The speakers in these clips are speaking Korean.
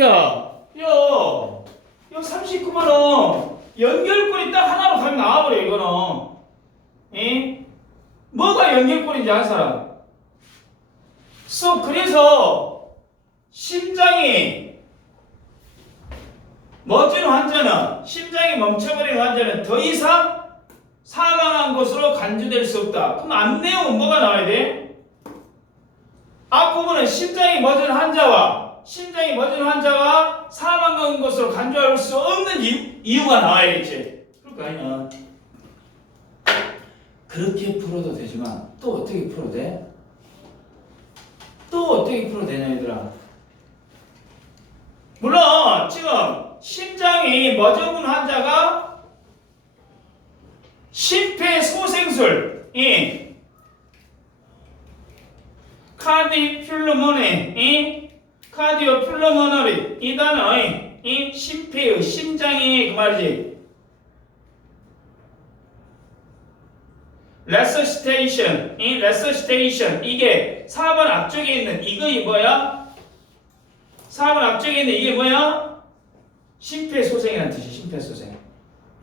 야, 야, 요 39번은 연결고리 딱 하나로 답이 나와버려, 이거는. 에? 뭐가 연결고리인지 아는 사람? 소, 그래서, 심장이, 멎은 환자는, 심장이 멈춰버린 환자는 더 이상 사망한 것으로 간주될 수 없다. 그럼 앞내용은 뭐가 나와야 돼? 앞부분은 심장이 멎은 환자와 심장이 멎은 환자가 사망한 것으로 간주할 수 없는 이유, 이유가 나와야겠지. 그럴 거 아니야. 그렇게 풀어도 되지만 또 어떻게 풀어도 돼? 또 어떻게 풀어도 되냐 얘들아. 물론 지금 심장이 멎은 환자가 심폐소생술, 카디퓰러머네, 이 카디오퓰러머너리 이 단어의 이 심폐의 심장이 그 말이지. 레서시테이션, 이 레서시테이션 이게 4번 앞쪽에 있는 이거이 뭐야? 4번 앞쪽에 있는 이게 뭐야? 심폐소생이라는 뜻이 심폐소생.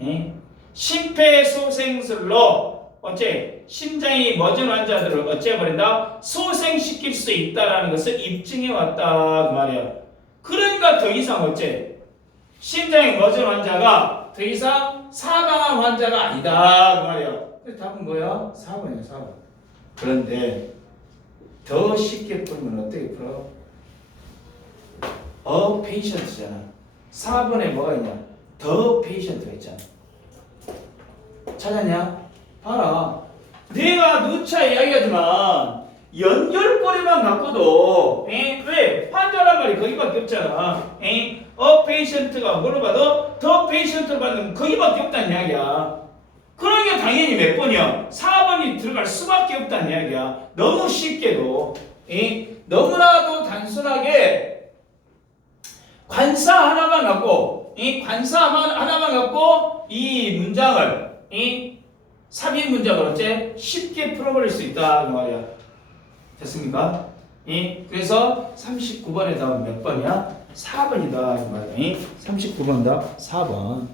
예? 심폐소생술로 어째 심장이 멎은 환자들을 어째 버린다 소생시킬 수 있다라는 것을 입증해 왔다 그 말이야. 그러니까 더 이상 어째 심장이 멎은 환자가 더 이상 사망한 환자가 아니다 그 말이야. 그래서 답은 뭐야? 4번이야 4번. 그런데 더 쉽게 풀면 어떻게 풀어? 어 페이션트잖아. 4번에 뭐가 있냐? 더 페이션트가 있잖아. 찾았냐? 봐라. 내가 누차 이야기하지만 연결고리만 갖고도 에? 왜? 환자란 말이 거기밖에 없잖아. 에? 어 페이션트가 뭐로 봐도 더 페이션트로 받는 거기밖에 없다는 이야기야. 그러니까 당연히 몇 번이야? 4번이 들어갈 수밖에 없다는 이야기야. 너무 쉽게도 에? 너무나도 단순하게 관사 하나만 갖고 이 관사 하나- 하나만 갖고 이 문장을 이 삽입 문장을 어째 쉽게 풀어버릴 수 있다 그 말이야. 됐습니까? 이 그래서 39번에 답은 몇 번이야? 4번이다 이 말이야. 이 39번 답 4번.